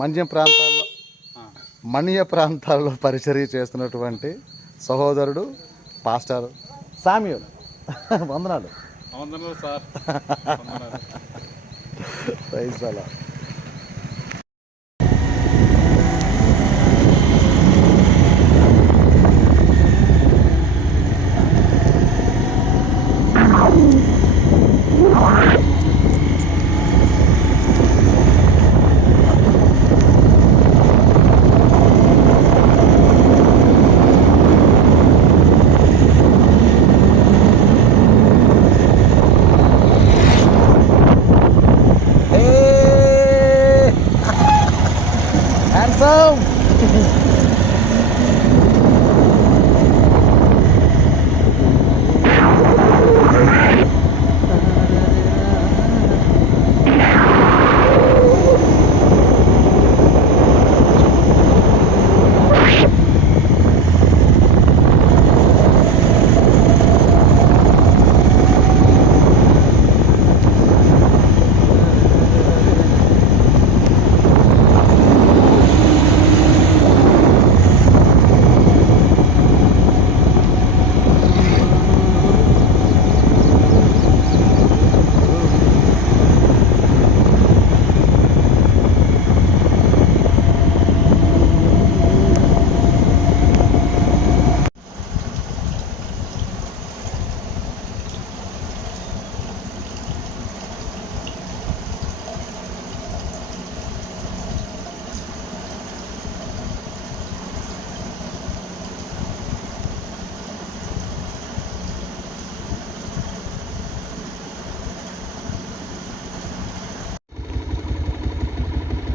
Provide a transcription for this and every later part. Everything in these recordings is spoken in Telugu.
మన్య ప్రాంతాల్లో పరిచర్య చేస్తున్నటువంటి సహోదరుడు పాస్టర్ శామ్యూల్. వందనాలు. వందనాలు సార్. ప్రైజ్ అలా.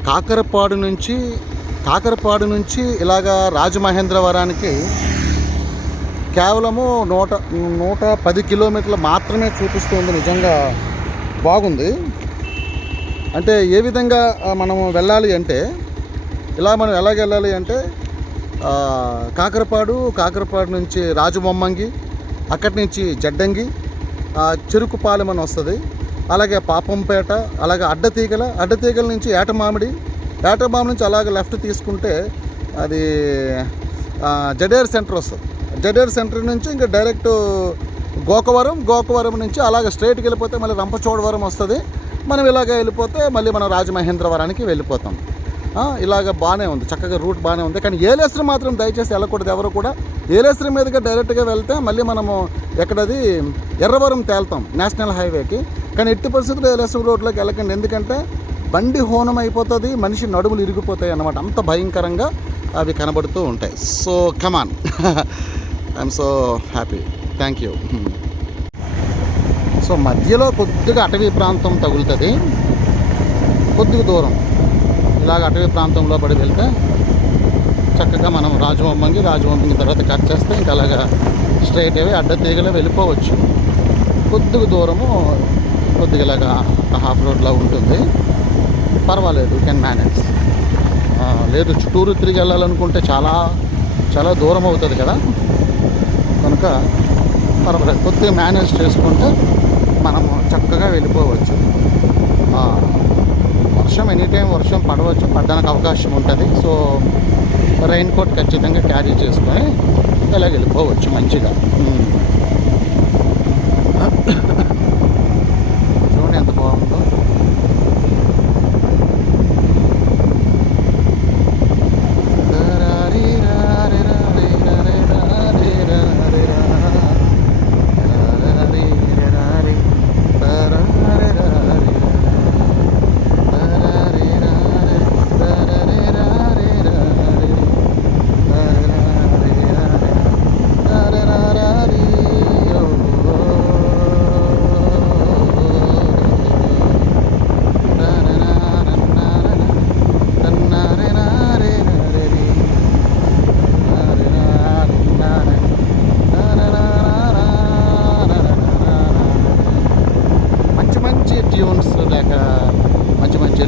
కాకరపాడు నుంచి ఇలాగా రాజమహేంద్రవరానికి కేవలము 110 కిలోమీటర్లు మాత్రమే చూపిస్తుంది. నిజంగా బాగుంది. అంటే ఏ విధంగా మనం వెళ్ళాలి అంటే, మనం ఎలాగ వెళ్ళాలి అంటే కాకరపాడు నుంచి రాజమొమ్మంగి, అక్కడి నుంచి జడ్డంగి, చెరుకుపాలెం అని వస్తుంది. అలాగే పాపంపేట, అలాగే అడ్డతీగల నుంచి ఏటమామిడి నుంచి అలాగే లెఫ్ట్ తీసుకుంటే అది జడేర్ సెంటర్ వస్తుంది. జడేర్ సెంటర్ నుంచి ఇంకా డైరెక్ట్ గోకవరం నుంచి అలాగే స్ట్రైట్కి వెళ్ళిపోతే మళ్ళీ రంపచోడవరం వస్తుంది. మనం ఇలాగ వెళ్ళిపోతే మళ్ళీ మనం రాజమహేంద్రవరానికి వెళ్ళిపోతాం. ఇలాగ బాగానే ఉంది, చక్కగా రూట్ బాగానే ఉంది. కానీ ఏలేశ్వరం మాత్రం దయచేసి వెళ్ళకూడదు ఎవరు కూడా. ఏలేశ్వరం మీదుగా డైరెక్ట్గా వెళ్తే మళ్ళీ మనము ఎక్కడది ఎర్రవరం తేలుతాం నేషనల్ హైవేకి. కానీ ఎట్టి పరిస్థితుల్లో ఏలేశ్వరం రోడ్లోకి వెళ్ళకండి, ఎందుకంటే బండి హోనం అయిపోతుంది, మనిషి నడుములు ఇరిగిపోతాయి అన్నమాట. అంత భయంకరంగా అవి కనబడుతూ ఉంటాయి. So come on, I'm so happy, thank you. So మధ్యలో కొద్దిగా అటవీ ప్రాంతం తగులుతుంది, కొద్దిగా దూరం ఇలాగ అటవీ ప్రాంతంలో పడి వెళ్తే చక్కగా మనం రాజమొమ్మంగి తర్వాత కట్ చేస్తే ఇంకా అలాగా స్ట్రైట్ అవే అడ్డతీగలో వెళ్ళిపోవచ్చు. కొద్దిగా దూరము కొద్దిగా ఇలాగా హాఫ్ రోడ్లా ఉంటుంది, పర్వాలేదు, కెన్ మేనేజ్. లేదు చుట్టూరు తిరిగి వెళ్ళాలనుకుంటే చాలా చాలా దూరం అవుతుంది కదా, కనుక పర్వాలేదు, కొద్దిగా మేనేజ్ చేసుకుంటే మనము చక్కగా వెళ్ళిపోవచ్చు. వర్షం ఎనీ టైం వర్షం పడడానికి అవకాశం ఉంటుంది. సో రెయిన్ కోట్ ఖచ్చితంగా క్యారీ చేసుకొని ఇలాగ వెళ్ళిపోవచ్చు మంచిగా. చూడండి ఎంత బాగుందో.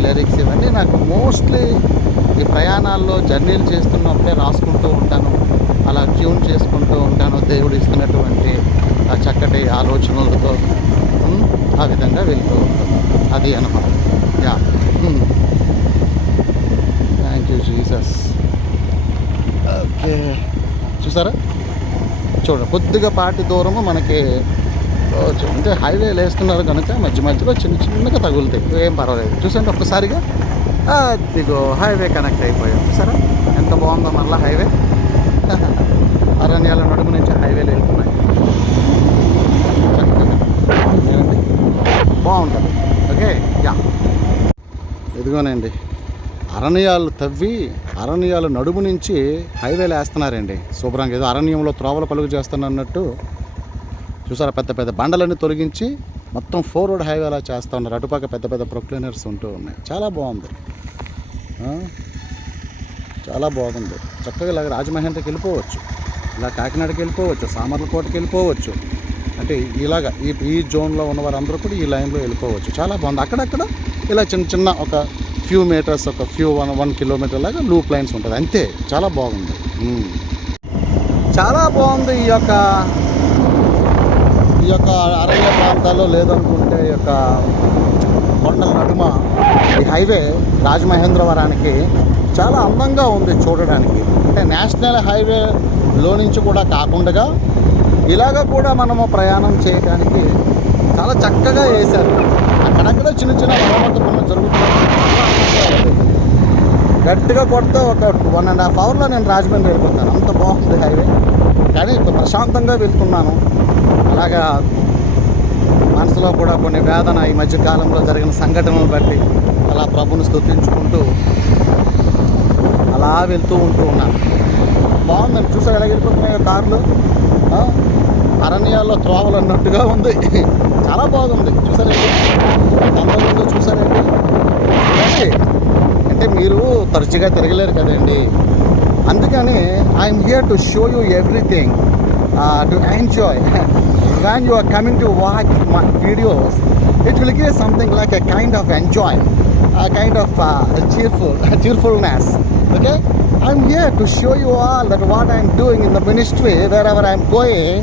లిరిక్స్ ఇవన్నీ నాకు మోస్ట్లీ ఈ ప్రయాణాల్లో జర్నీలు చేస్తున్నప్పుడే రాసుకుంటూ ఉంటాను, అలా ట్యూన్ చేసుకుంటూ ఉంటాను. దేవుడు ఇస్తున్నటువంటి ఆ చక్కటి ఆలోచనలతో ఆ విధంగా వెళ్తూ ఉంటాను. అది అన్నమాట. యా చూసారా, చూడండి కొద్దిగా పాటి దూరము మనకి అంటే హైవేలు వేస్తున్నారు కనుక మధ్య మధ్యలో చిన్నగా తగులుతాయి, ఏం పర్వాలేదు. చూసండి ఒక్కసారిగా అదిగో హైవే కనెక్ట్ అయిపోయాం. చూసారా ఎంత బాగుందో మళ్ళీ హైవే. అరణ్యాల నడుము నుంచి హైవేలు వెళ్తున్నాయి, బాగుంటుంది. ఓకే, యా, ఇదిగోనండి అరణ్యాలు తవ్వి అరణ్యాల నడుము నుంచి హైవేలు వేస్తున్నారండి శుభ్రంగా. ఏదో అరణ్యంలో త్రోవలు కలుగు చేస్తున్నట్టు చూసారా, పెద్ద పెద్ద బండలన్నీ తొలగించి మొత్తం 4 రోడ్ హైవే అలా చేస్తూ ఉన్నారు. అటుపక్క పెద్ద పెద్ద ప్రొక్లైనర్స్ ఉంటూ ఉన్నాయి. చాలా బాగుంది, చాలా బాగుంది. చక్కగా ఇలాగ రాజమహేంద్రకి వెళ్ళిపోవచ్చు, ఇలా కాకినాడకి వెళ్ళిపోవచ్చు, సామర్లకోటకి వెళ్ళిపోవచ్చు. అంటే ఇలాగ ఈ జోన్లో ఉన్న వారందరూ కూడా ఈ లైన్లో వెళ్ళిపోవచ్చు. చాలా బాగుంది. అక్కడక్కడ ఇలా చిన్న చిన్న ఒక ఫ్యూ మీటర్స్, ఒక ఫ్యూ 1 కిలోమీటర్ లాగా లూప్ లైన్స్ ఉంటుంది అంతే. చాలా బాగుంది, చాలా బాగుంది. ఈ యొక్క అరణ్య ప్రాంతాల్లో లేదనుకుంటే ఈ యొక్క కొండల నడుమ ఈ హైవే రాజమహేంద్రవరానికి చాలా అందంగా ఉంది చూడడానికి. అంటే నేషనల్ హైవేలో నుంచి కూడా కాకుండా ఇలాగ కూడా మనము ప్రయాణం చేయడానికి చాలా చక్కగా వేశారు. అక్కడక్కడ చిన్న చిన్న మరమ్మతు పనులు జరుగుతున్నాయి. గట్టిగా కొడితే ఒక 1.5 అవర్లో నేను రాజమండ్రి వెళ్ళిపోతాను, అంత బాగుంది హైవే. కానీ ప్రశాంతంగా వెళ్తున్నాను. అలాగా మనసులో కూడా కొన్ని వేదన ఈ మధ్యకాలంలో జరిగిన సంఘటనలు బట్టి అలా ప్రభుని స్తుతించుకుంటూ అలా వెళ్తూ ఉన్నాను. బాగుందండి. చూసారు ఎలా వెళ్ళిపోతున్నాయో కార్లు, అరణ్యాల్లో త్రోవలు అన్నట్టుగా ఉంది. చాలా బాగుంది. చూసారండి తొందరగా చూసారండి. అంటే మీరు తరచుగా తిరగలేరు కదండి, అందుకని I'm here to show you everything to enjoy. When you are coming to watch my videos, it will give something like a kind of enjoy, a kind of cheerfulness. Okay, I'm here to show you all that what I'm doing in the ministry, wherever I'm going,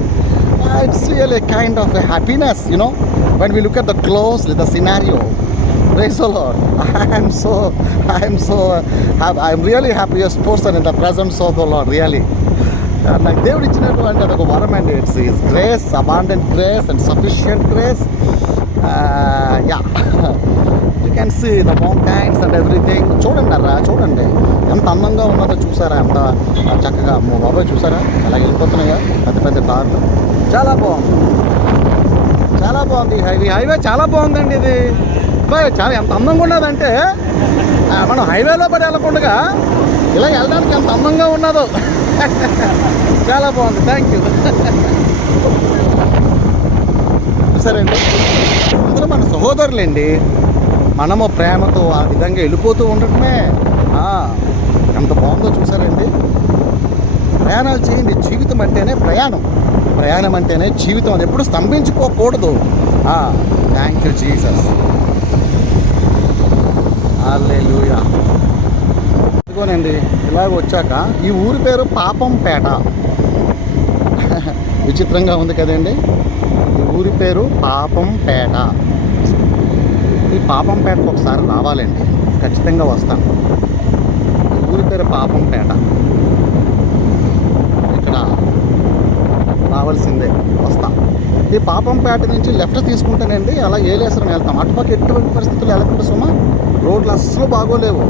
it's really a kind of a happiness, you know, when we look at the closely the scenario. Praise the Lord. I'm really happiest person in the presence of the Lord, really. నాకు దేవుడు ఇచ్చినటువంటి అదొక వరం అండి. It's is grace, abundant grace and sufficient grace. Yeah, you can see the mountains and everything. చూడండి ఎంత అందంగా ఉన్నదో చూసారా, ఎంత చక్కగా. బాబాయ్ చూసారా ఎలా వెళ్ళిపోతున్నాయో పెద్ద పెద్ద కార్లు. చాలా బాగుంది హైవే చాలా బాగుందండి. ఇది చాలా ఎంత అందంగా ఉన్నదంటే మనం హైవేలో పడి వెళ్ళకుండా ఇలా వెళ్ళడానికి ఎంత అందంగా ఉన్నదో. చాలా బాగుంది. Thank you. సరేండి, అందరూ మన సహోదరులండి. మనము ప్రేమతో ఆ విధంగా వెళ్ళిపోతూ ఉండటమే ఎంత బాగుందో చూసారండి. ప్రయాణాలు చేయండి. జీవితం అంటేనే ప్రయాణం అంటేనే జీవితం. అది ఎప్పుడు స్తంభించుకోకూడదు. Thank you Jesus. హల్లెలూయా. ఇదిగోనండి ఇలాగ వచ్చాక ఈ ఊరి పేరు పాపంపేట. విచిత్రంగా ఉంది కదండి. ఈ ఊరి పేరు పాపంపేట. ఈ పాపంపేటకు ఒకసారి రావాలండి, ఖచ్చితంగా వస్తాను. ఈ ఊరి పేరు పాపంపేట. ఇక్కడ రావాల్సిందే, వస్తాం. ఈ పాపంపేట నుంచి లెఫ్ట్ తీసుకుంటేనండి అలా ఏలేశ్వరం వెళ్తాం. అటుపక్క ఎటువంటి పరిస్థితులు వెళ్ళకుండా సుమా, రోడ్లు అస్సలు బాగోలేవు.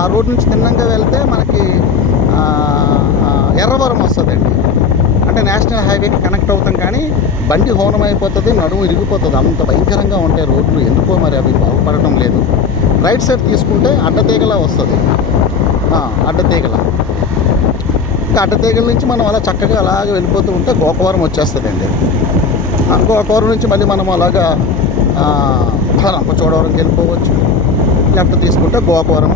ఆ రోడ్ నుంచి తిన్నంగా వెళ్తే మనకి ఎర్రవరం వస్తుందండి. అంటే నేషనల్ హైవేకి కనెక్ట్ అవుతాం, కానీ బండి హోనం అయిపోతుంది, నడుము ఇరిగిపోతుంది. అంత భయంకరంగా ఉంటాయి రోడ్లు. ఎందుకో మరి అవి బాగుపడటం లేదు. రైట్ సైడ్ తీసుకుంటే అడ్డతీగలా వస్తుంది. అడ్డతీగల ఇంకా అడ్డతీగల నుంచి మనం అలా చక్కగా అలాగే వెళ్ళిపోతూ ఉంటే గోకవరం వచ్చేస్తుందండి. గోకవరం నుంచి మళ్ళీ మనం అలాగా రంపచోడవరంకి వెళ్ళిపోవచ్చు. లెఫ్ట్ తీసుకుంటే గోకవరం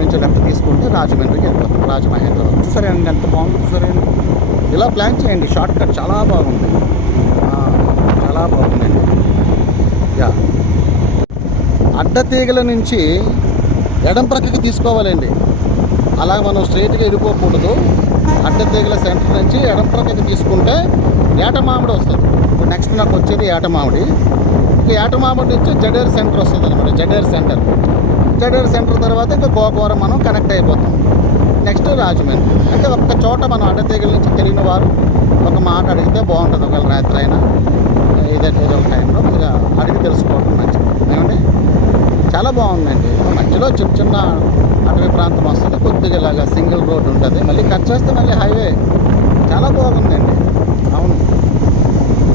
నుంచి లెఫ్ట్ తీసుకుంటే రాజమండ్రికి వెళ్ళిపోతాం, రాజమహేంద్రవరం. చూసారండి ఎంత బాగుంది. చూసారండి ఇలా ప్లాన్ చేయండి. షార్ట్ కట్ చాలా బాగుంది, చాలా బాగుందండి. యా, అడ్డతీగల నుంచి ఎడం ప్రక్కకి తీసుకోవాలండి. అలా మనం స్ట్రైట్గా వెళ్ళిపోకూడదు. అడ్డతీగల సెంటర్ నుంచి ఎడం ప్రక్కకి తీసుకుంటే ఏటమామిడి వస్తుంది. ఇప్పుడు నెక్స్ట్ నాకు వచ్చేది ఏటమామిడి. ఏటమామిడి నుంచి జడేరు సెంటర్ వస్తుంది అనమాట. జడేరు సెంటర్ తర్వాత ఇంకా గోకవరం మనం కనెక్ట్ అయిపోతాం. నెక్స్ట్ రాజమండ్రి. అంటే ఒక్క చోట మనం అడ్డతీగల నుంచి తెలియని వారు ఒక మాట అడిగితే బాగుంటుంది. ఒకవేళ రాత్రి అయినా ఏదో ఒక టైంలో కొద్దిగా అడిగి తెలుసుకోవడం మంచిది. ఏమండి చాలా బాగుందండి. మధ్యలో చిన్న చిన్న అటవీ ప్రాంతం వస్తుంది, కొద్దిగా ఇలాగా సింగిల్ రోడ్ ఉంటుంది, మళ్ళీ కట్ చేస్తే మళ్ళీ హైవే. చాలా బాగుందండి. అవును,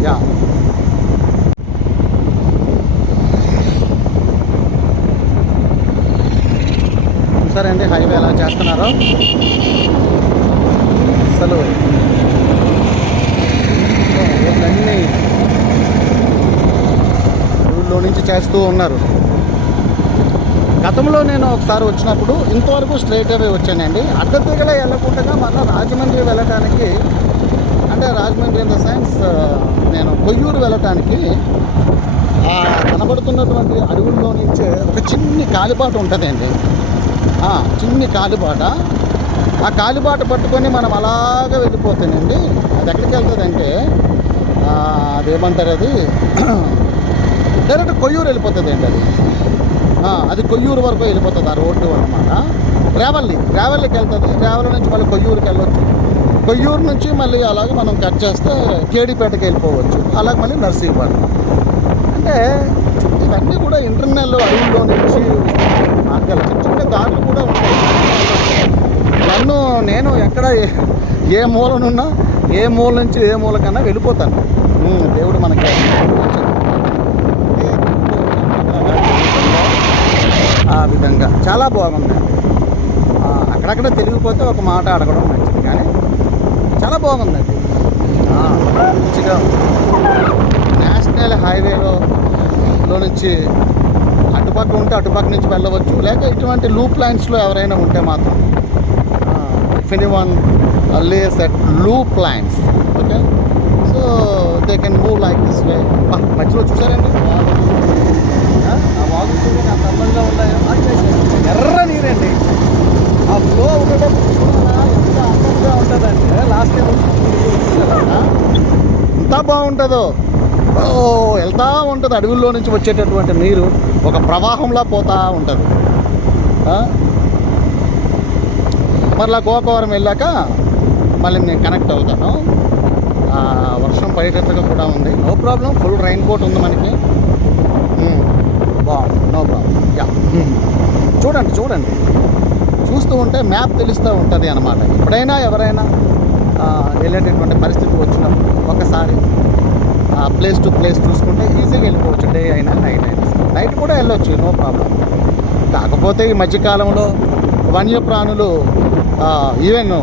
యా. చూసారండి హైవే ఎలా చేస్తున్నారో. అసలు రోడ్లన్నీ ఊళ్ళో నుంచి చేస్తూ ఉన్నారు. గతంలో నేను ఒకసారి వచ్చినప్పుడు ఇంతవరకు స్ట్రైట్ అవే వచ్చానండి. అడ్డతీగలే వెళ్ళకుండా మళ్ళీ రాజమండ్రి వెళ్ళటానికి, అంటే రాజమండ్రి ఇన్ ద సెన్స్ నేను కొయ్యూరు వెళ్ళటానికి కనబడుతున్నటువంటి అడవుల్లో నుంచే ఒక చిన్ని కాలిబాట ఉంటుందండి. చిన్ని కాలిబాట. ఆ కాలిబాట పట్టుకొని మనం అలాగే వెళ్ళిపోతానండి. అది ఎక్కడికి వెళ్తుందంటే అదేమంటారు, అది డైరెక్ట్ కొయ్యూరు వెళ్ళిపోతుంది అండి. అది కొయ్యూరు వరకు వెళ్ళిపోతుంది ఆ రోడ్డు అన్నమాట. గ్రావెల్కి వెళ్తుంది. గ్రావెల్ నుంచి మళ్ళీ కొయ్యూరుకి వెళ్ళొచ్చు. కొయ్యూరు నుంచి మళ్ళీ అలాగే మనం కట్ చేస్తే కేడీపేటకి వెళ్ళిపోవచ్చు. అలాగే మళ్ళీ నర్సీపట్నం. అంటే ఇవన్నీ కూడా ఇంటర్నల్ అడవుల్లో నుంచి మార్గాలు, చిన్న దారులు కూడా ఉంటాయి. నేను ఎక్కడ ఏ మూలనున్నా, ఏ మూల నుంచి ఏ మూలకన్నా వెళ్ళిపోతాను. దేవుడు మనకి ఆ విధంగా చాలా బాగుందండి. అక్కడక్కడ తెలిగిపోతే ఒక మాట అడగడం మంచిది, కానీ చాలా బాగుందండి. మంచిగా నేషనల్ హైవేలో నుంచి అటుపక్క ఉంటే అటుపక్క నుంచి వెళ్ళవచ్చు. లేక ఇటువంటి లూప్ లైన్స్లో ఎవరైనా ఉంటే మాత్రం if anyone lives at loop lines, okay, so they can move like this way. మధ్యలో చూసారండి ఆ వాగు చూడండి, ఆ తమ్మగా ఉన్నాయో ఎర్ర నీరండి. ఆ ఫ్లో ఉండడం ఎంత అందంగా ఉంటుందంటే లాస్ట్ టైం ఎంత బాగుంటుందో. వెళ్తూ ఉంటుంది. అడవుల్లో నుంచి వచ్చేటటువంటి నీరు ఒక ప్రవాహంలా పోతూ ఉంటుంది. మరలా గోకవరం వెళ్ళాక మళ్ళీ నేను కనెక్ట్ అవుతాను. వర్షం పడేటట్టుగా కూడా ఉంది. No problem, full raincoat ఉంది మనకి. బాగుంది, నో ప్రాబ్లం. యా, చూడండి చూస్తూ ఉంటే మ్యాప్ తెలుస్తూ ఉంటుంది అన్నమాట. ఎప్పుడైనా ఎవరైనా వెళ్ళేటటువంటి పరిస్థితి వచ్చినప్పుడు ఒకసారి ప్లేస్ టు ప్లేస్ చూసుకుంటే ఈజీగా వెళ్ళిపోవచ్చు. డే అయినా నైట్ అయినా, నైట్ కూడా వెళ్ళొచ్చు, నో ప్రాబ్లం. కాకపోతే ఈ మధ్యకాలంలో వన్యప్రాణులు ఈవెన్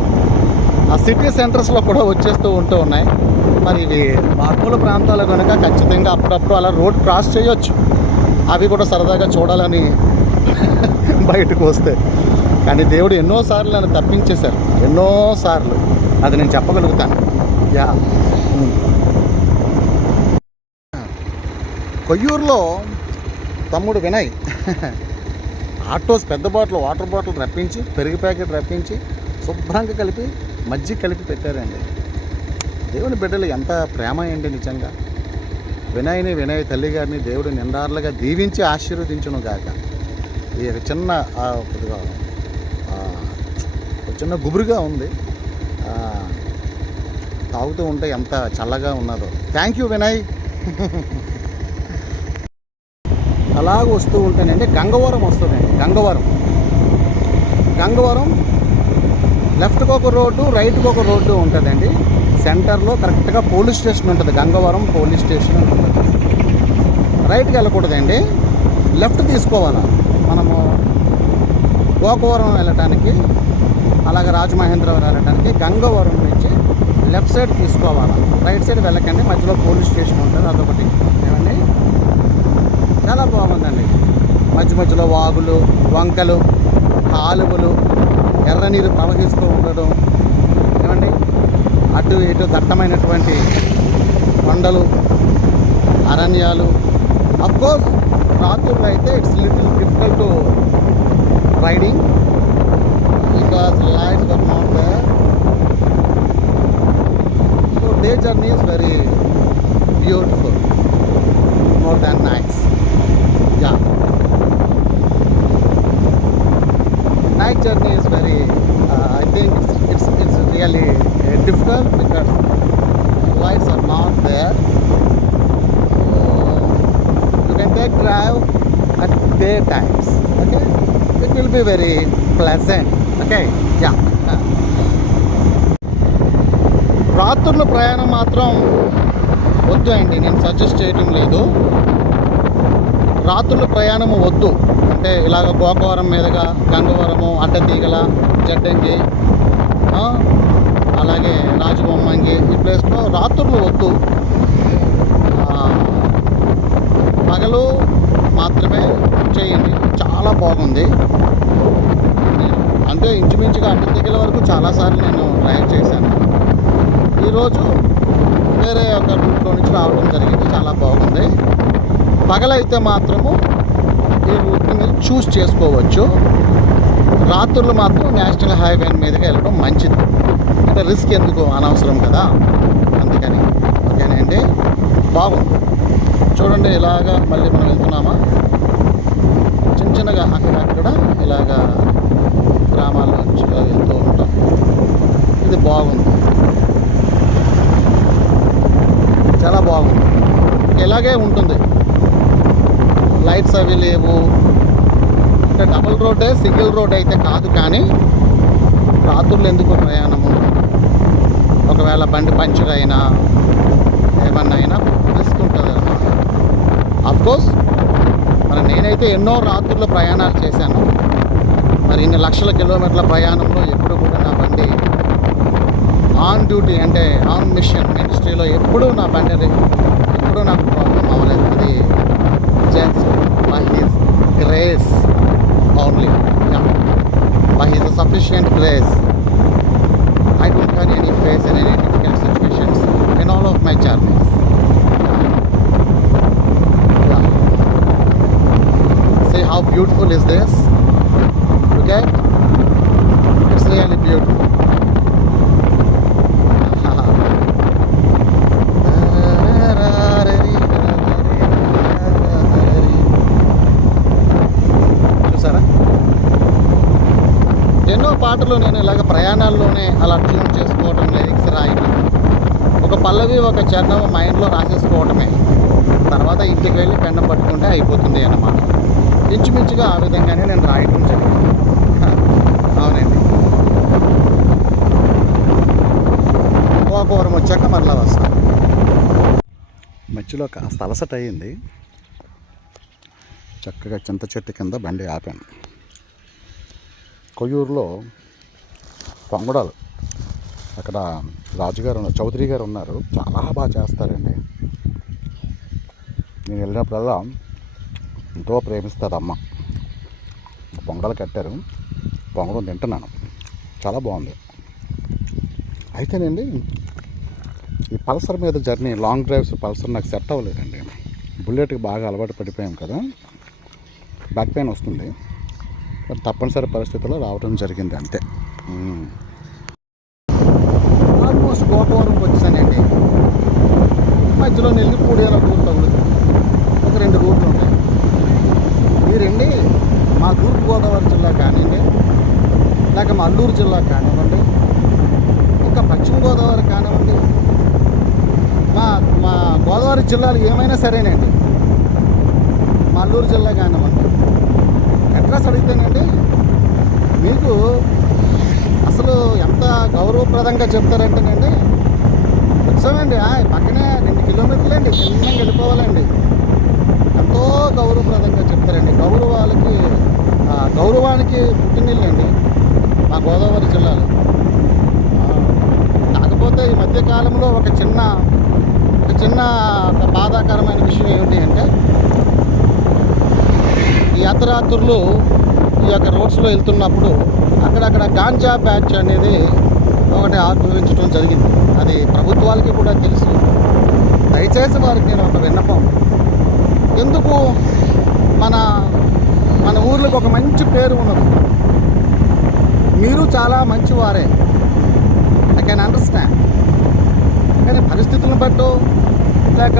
ఆ సిటీ సెంటర్స్లో కూడా వచ్చేస్తూ ఉన్నాయి. మరి ఇవి మారుమూల ప్రాంతాలు కనుక ఖచ్చితంగా అప్పుడప్పుడు అలా రోడ్ క్రాస్ చేయొచ్చు. అవి కూడా సరదాగా చూడాలని బయటకు వస్తే. కానీ దేవుడు ఎన్నోసార్లు నన్ను తప్పించేశారు, ఎన్నోసార్లు. అది నేను చెప్పగలుగుతాను. యా, కొయ్యూరులో తమ్ముడు వినయ్ ఆటోస్ పెద్ద బాటిల్, వాటర్ బాటిల్ రప్పించి, పెరుగు ప్యాకెట్ రప్పించి, శుభ్రంగా కలిపి మజ్జిగ కలిపి పెట్టారండి. దేవుని బిడ్డలు ఎంత ప్రేమ అండి నిజంగా. వినయ్ తల్లి గారిని దేవుడు నిండార్లుగా దీవించి ఆశీర్వదించును గాక. ఈ చిన్న కొద్దిగా చిన్న గుబురుగా ఉంది, తాగుతూ ఉంటే ఎంత చల్లగా ఉన్నదో. Thank you Vinay. అలాగ వస్తూ ఉంటేనండి గంగవరం వస్తుందండి. గంగవరం లెఫ్ట్కి ఒక రోడ్డు, రైట్కి ఒక రోడ్డు ఉంటుందండి. సెంటర్లో కరెక్ట్గా పోలీస్ స్టేషన్ ఉంటుంది. గంగవరం పోలీస్ స్టేషన్ ఉంటుంది. రైట్కి వెళ్ళకూడదండి, లెఫ్ట్ తీసుకోవాలి మనము. గోకవరం వెళ్ళటానికి, అలాగే రాజమహేంద్రవరం వెళ్ళటానికి గంగవరం నుంచి లెఫ్ట్ సైడ్ తీసుకోవాలి. రైట్ సైడ్ వెళ్ళకండి, మధ్యలో పోలీస్ స్టేషన్ ఉంటుంది, అదొకటి. ఏమండి చాలా బాగుందండి. మధ్యలో వాగులు, వంకలు, కాలువలు, ఎర్ర నీరు ప్రవహిస్తూ ఉండడం. ఏమండి అటు ఇటు దట్టమైనటువంటి కొండలు, అరణ్యాలు. అఫ్కోర్స్ రాత్రుల్లో అయితే it's little difficult to riding because lights were not there. So day journey is very beautiful, more than nice. Yeah. Night night journey is very, I think it's really difficult because lights are not there. You can take drive at day times. Okay, it will be very pleasant. Okay, yeah. రాత్రుల ప్రయాణం మాత్రం వద్దు అండి, నేను సజెస్ట్ చేయటం లేదు. రాత్రుల ప్రయాణం వద్దు అంటే ఇలాగ గోకవరం మీదుగా గంగవరము, అడ్డతీగల, జడ్డంగి, అలాగే రాజబొమ్మంగి ఈ ప్లేస్లో రాత్రులు వద్దు. పగలు మాత్రమే చేయండి, చాలా బాగుంది. అంటే ఇంచుమించుగా అడ్డతీగల వరకు చాలాసార్లు నేను డ్రైవ్ చేశాను. ఈరోజు వేరే ఒక రూట్లో నుంచి రావడం జరిగింది, చాలా బాగుంది. పగలైతే మాత్రము ఈ రూట్ని మీరు చూస్ చేసుకోవచ్చు. రాత్రులు మాత్రం నేషనల్ హైవే మీదకి వెళ్ళడం మంచిది, అంటే రిస్క్ ఎందుకు, అనవసరం కదా, అందుకని. ఓకేనండి, బాగుంది. చూడండి ఇలాగా మళ్ళీ మనం వెళ్తున్నామా, చిన్న చిన్నగా అక్కడక్కడ ఇలాగా గ్రామాల నుంచి వెళ్తూ ఉంటాం. ఇది బాగుంది, చాలా బాగుంది. ఇలాగే ఉంటుంది, లైట్స్ అవి లేవు. అంటే డబుల్ రోడ్డే, సింగిల్ రోడ్ అయితే కాదు, కానీ రాత్రులు ఎందుకు ప్రయాణము, ఒకవేళ బండి పంచర్ అయినా ఏమన్నా అయినా రిస్క్ ఉంటుంది అన్నమాట. అఫ్కోర్స్ మరి నేనైతే ఎన్నో రాత్రుల ప్రయాణాలు చేశాను. మరి ఇన్ని లక్షల కిలోమీటర్ల ప్రయాణంలో ఎప్పుడు కూడా నా బండి ఆన్ డ్యూటీ, అంటే ఆన్ మిషన్ మినిస్ట్రీలో ఎప్పుడూ నా బండి ఎప్పుడూ నాకు ప్రాబ్లం అవ్వలేదు. అది just by his grace only, by his sufficient grace. I don't have any face in any difficult situations in all of my journeys. Yeah. See how beautiful is this? Okay? It's really beautiful. చూసారా, ఎన్నో పాటలు నేను ఇలాగ ప్రయాణాల్లోనే అలా ట్యూన్ చేసుకోవటం, లిరిక్స్ రాయటం, ఒక పల్లవి ఒక చరణం మైండ్లో రాసేసుకోవటమే, తర్వాత ఇంటికి వెళ్ళి పెన్ను పట్టుకుంటే అయిపోతుంది అన్నమాట. ఇంచుమించుగా ఆ విధంగానే నేను రాయటం జరిగింది. అవునండి, గోకవరం వచ్చాక మరలా వస్తాను. మధ్యలో కాస్త అలసట అయ్యింది, చక్కగా చింత చెట్టు కింద బండి ఆపాను. కొయ్యూరులో పొంగడాలు, అక్కడ రాజుగారు చౌదరి గారు ఉన్నారు, చాలా బాగా చేస్తారండి. నేను వెళ్ళినప్పుడల్లా ఎంతో ప్రేమిస్తారు అమ్మ. పొంగడాలు కట్టారు, పొంగడం తింటున్నాను, చాలా బాగుంది. అయితేనండి ఈ పల్సర్ మీద జర్నీ, లాంగ్ డ్రైవ్స్ పల్సర్ నాకు సెట్ అవ్వలేదండి. బుల్లెట్కి బాగా అలవాటు పడిపోయాం కదా, బ్యాక్ పెయిన్ వస్తుంది. తప్పనిసరి పరిస్థితుల్లో రావడం జరిగింది, అంతే. ఆల్మోస్ట్ గోకవరంకి వచ్చానండి. మధ్యలో నెల్లిపూడి అలా రూట్ తగులుతుంది, ఒక 2 రూట్లు ఉంటాయి. మీరండి మా తూర్పుగోదావరి జిల్లా కానివ్వండి, లేక మా అల్లూరు జిల్లా కానివ్వండి, ఇంకా పశ్చిమ గోదావరి కానివ్వండి, మా గోదావరి జిల్లాలు ఏమైనా సరేనండి, మా అల్లూరు జిల్లా కానివ్వండి, అడ్రస్ అడిగితేనండి మీకు అసలు ఎంత గౌరవప్రదంగా చెప్తారంటేనండి, వచ్చామండి పక్కనే 2 కిలోమీటర్లు అండి, చిన్నగా వెళ్ళిపోవాలండి, ఎంతో గౌరవప్రదంగా చెప్తారండి. గౌరవానికి పుట్టినిల్లండి మా గోదావరి జిల్లాలో. కాకపోతే ఈ మధ్యకాలంలో ఒక చిన్న బాధాకరమైన విషయం ఏమిటి అంటే, ఈ అర్ధరాత్రులు ఈ యొక్క రోడ్స్లో వెళ్తున్నప్పుడు అక్కడక్కడ గాంజా బ్యాచ్ అనేది ఒకటి ఆవిర్భవించడం జరిగింది. అది ప్రభుత్వాలకి కూడా తెలుసు. దయచేసి వారికి నేను ఒక విన్నపం, ఎందుకు మన ఊర్లకు ఒక మంచి పేరు ఉన్నది, మీరు చాలా మంచివారే, ఐ కెన్ అండర్స్టాండ్. కానీ పరిస్థితులను బట్టో లేక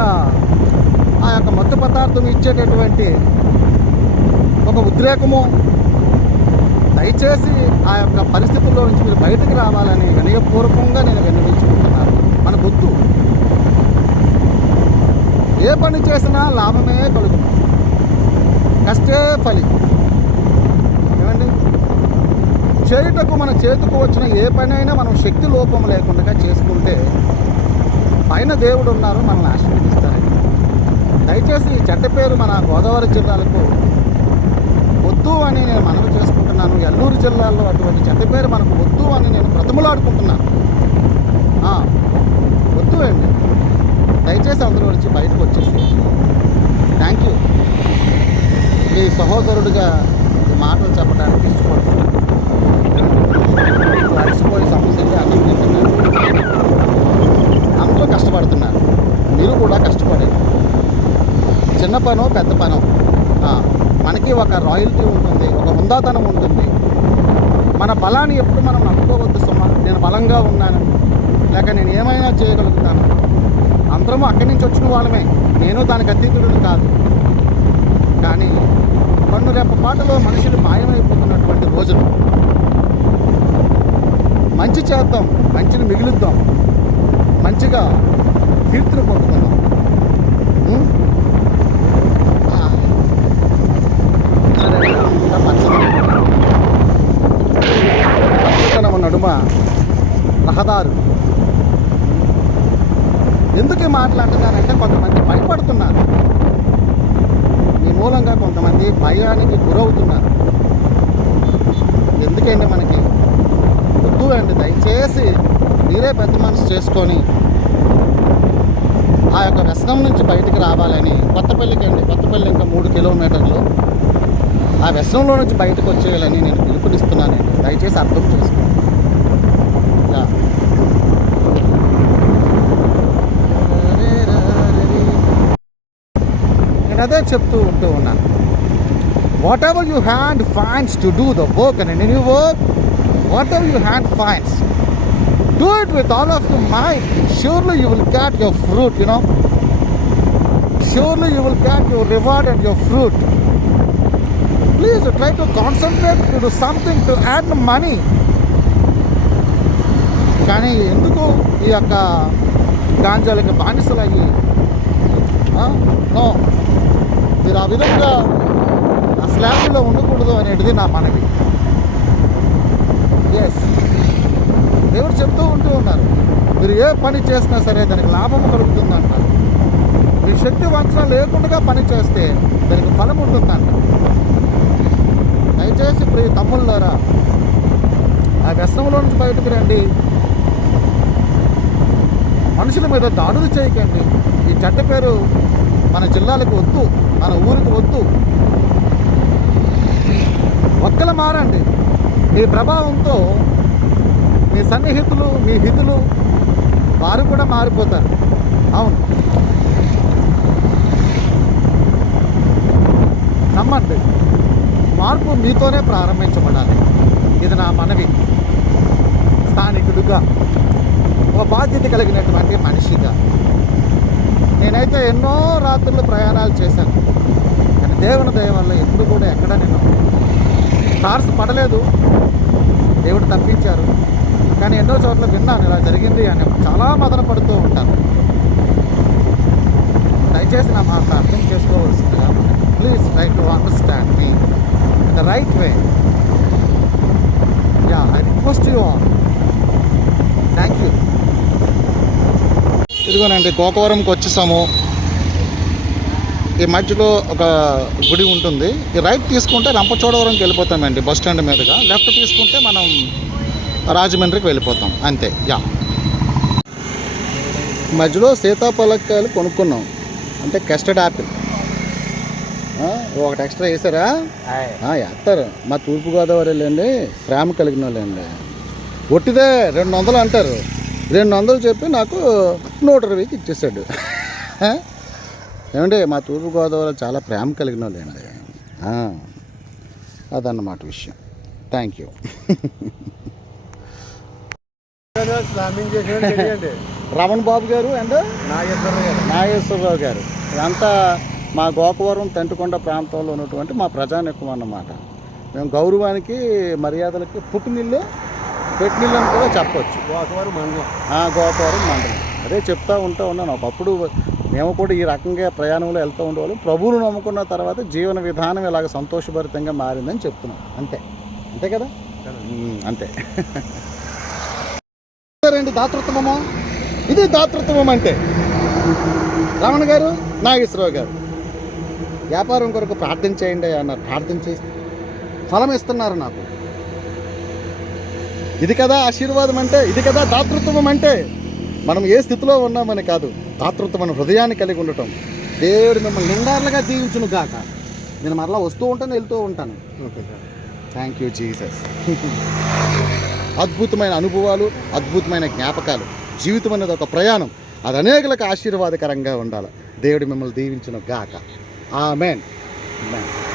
ఆ యొక్క మత్తు పదార్థం ఇచ్చేటటువంటి ఒక ఉద్రేకము, దయచేసి ఆ యొక్క పరిస్థితుల్లో నుంచి మీరు బయటకు రావాలని వినయపూర్వకంగా నేను విన్నవించుకుంటున్నాను. మన బొత్తు ఏ పని చేసినా లాభమే కలుగుతుంది, కష్టే ఫలి. ఏమండి, చేయుటకు మన చేతికి వచ్చిన ఏ పనైనా మనం శక్తి లోపం లేకుండా చేసుకుంటే పైన దేవుడు ఉన్నారు, మనల్ని ఆశీర్వదిస్తారండి. దయచేసి ఈ చెడ్డ పేరు మన గోదావరి జిల్లాలకు వద్దు అని నేను మనవి చేసుకుంటున్నాను. ఎల్లూరు జిల్లాలో అటువంటి చెడ్డ పేరు మనకు వద్దు అని నేను బ్రతిమలాడుకుంటున్నాను. వద్దు అండి, దయచేసి అందులో నుంచి బయటకు వచ్చేసి. Thank you. మీ సహోదరుడిగా ఈ మాటలు చెప్పడానికి ఇష్టపడుతున్నాను. అలసిపోయి సమస్యలు అన్నం తింటున్నారు, అందరూ కష్టపడుతున్నారు, మీరు కూడా కష్టపడారు. చిన్న పనో పెద్ద పనో మనకి ఒక రాయల్టీ ఉంటుంది, ఒక హుందాతనం ఉంటుంది. మన బలాన్ని ఎప్పుడు మనం నమ్ముకోవద్దు సుమా. నేను బలంగా ఉన్నాను, లేక నేను ఏమైనా చేయగలుగుతాను. అందరము అక్కడి నుంచి వచ్చిన వాళ్ళమే, నేను దానికి అతీతుడు కాదు. కానీ కన్ను రేప పాటలో మనుషులు మాయమైపోతున్నటువంటి రోజులు. మంచి చేద్దాం, మంచిని మిగులుద్దాం, మంచిగా కీర్తిని పొందుకుందాం. పచ్చదనం నడుమ రహదారు. ఎందుకు మాట్లాడుతున్నానంటే కొంతమంది భయపడుతున్నారు, మీ మూలంగా కొంతమంది భయానికి గురవుతున్నారు. ఎందుకండి మనకి వద్దు అండి. దయచేసి మీరే పెద్ద మనసు చేసుకొని ఆ యొక్క వ్యసనం నుంచి బయటికి రావాలని. కొత్తపల్లికి ఇంకా 3 కిలోమీటర్లు. ఆ వ్యసనంలో నుంచి బయటకు వచ్చేయాలని నేను పిలుపునిస్తున్నానండి. దయచేసి అర్థం చేసుకోండి. నేను అదే చెప్తూ ఉన్నాను. What ever you hand finds to do the work and any work, what ever you hand finds, do it with all of your mind. Surely you will get your fruit, surely you will get your reward and your fruit. Please try to concentrate to do something to earn money. కానీ ఎందుకు ఈ యొక్క గాంజాలకి బానిసలు అయ్యి మీరు ఆ విధంగా ఆ స్లాబ్లో ఉండకూడదు అనేది నా మనవి. ఎస్, దేవుడు చెప్తూ ఉన్నారు, మీరు ఏ పని చేసినా సరే దానికి లాభం కలుగుతుందంటారు. మీరు శక్తి వంచన లేకుండా పని చేస్తే దానికి ఫలం ఉంటుందంట. దయచేసి ప్రియ తమ్ముళ్ళారా, ఆ వ్యసనంలో నుంచి బయటకు రండి. మనుషుల మీద దాడులు చేయకండి. ఈ చెడ్డ పేరు మన జిల్లాలకు వద్దు, మన ఊరికి వద్దు. ఒక్కలు మారండి. మీ ప్రభావంతో మీ సన్నిహితులు, మీ హితులు వారు కూడా మారిపోతారు. అవును, నమ్మండి. మార్పు మీతోనే ప్రారంభించబడాలి. ఇది నా మనవి. స్థానికుడుగా, ఒక బాధ్యత కలిగినటువంటి మనిషిగా నేనైతే ఎన్నో రాత్రులు ప్రయాణాలు చేశాను. కానీ దేవుని దయ వల్ల ఎప్పుడు కూడా ఎక్కడ నేను తారసు పడలేదు. దేవుడు తప్పించారు. కానీ ఎన్నో చోట్ల విన్నాను ఇలా జరిగింది అని, చాలా మదన పడుతూ ఉంటాను. దయచేసి నా మాట అర్థం చేసుకోవాల్సిందిగా. Please try to understand me in the right way. Yeah, I request you all. Thank you. ఇదిగోనండి, గోకవరంకి వచ్చేసాము. ఈ మధ్యలో ఒక గుడి ఉంటుంది. ఈ రైట్ తీసుకుంటే రంపచోడవరంకి వెళ్ళిపోతామండి, బస్ స్టాండ్ మీదుగా. లెఫ్ట్ తీసుకుంటే మనం రాజమండ్రికి వెళ్ళిపోతాం, అంతే. యా, మధ్యలో సీతాఫలకాయలు కొనుక్కున్నాం, అంటే కస్టర్డ్ యాపిల్. ఒకటి ఎక్స్ట్రా వేసారా? వేస్తారు. మా తూర్పుగోదావరి వెళ్ళండి, ప్రేమ కలిగిన వాళ్ళండి. ఒట్టిదే 200 అంటారు. 200 చెప్పి నాకు 120కి ఇచ్చేసాడు. ఏమండి, మా తూర్పుగోదావరి చాలా ప్రేమ కలిగిన వాళ్ళండి. అదన్నమాట విషయం. Thank you. రమణ బాబు గారు అండ్ నాగేశ్వరరావు గారు, ఇదంతా మా గోకవరం తెంటుకొండ ప్రాంతంలో ఉన్నటువంటి మా ప్రజానికం అన్నమాట. మేము గౌరవానికి మర్యాదలకి పుట్టినిల్లు పెట్టినిల్లు అని కూడా చెప్పవచ్చు. గోకవరం మండలం. గోకవరం మండలం. అదే చెప్తా ఉన్నాను. ఒకప్పుడు మేము కూడా ఈ రకంగా ప్రయాణంలో వెళ్తూ ఉండేవాళ్ళం. ప్రభువును నమ్ముకున్న తర్వాత జీవన విధానం ఇలాగ సంతోషభరితంగా మారిందని చెప్తున్నాం. అంతే అంతే కదా. అంతే. రండి, దాతృత్వము. ఇది దాతృత్వం అంటే. రమణ గారు, నాగేశ్వరరావు గారు వ్యాపారం కొరకు ప్రార్థన చేయండి అన్నారు. ప్రార్థన చేసి ఫలం ఇస్తున్నారు నాకు. ఇది కదా ఆశీర్వాదం అంటే, ఇది కదా దాతృత్వం అంటే. మనం ఏ స్థితిలో ఉన్నామని కాదు, దాతృత్వం మన హృదయాన్ని కలిగి ఉండటం. దేవుడు మిమ్మల్ని నిండార్లుగా దీవించును గాక. నేను మరలా వస్తూ ఉంటాను, వెళ్తూ ఉంటాను. Okay sir. Thank you Jesus. అద్భుతమైన అనుభవాలు, అద్భుతమైన జ్ఞాపకాలు. జీవితం అనేది ఒక ప్రయాణం. అది అనేకులకు ఆశీర్వాదకరంగా ఉండాలి. దేవుడు మిమ్మల్ని దీవించును గాక. ఆమేన్. ఆమేన్.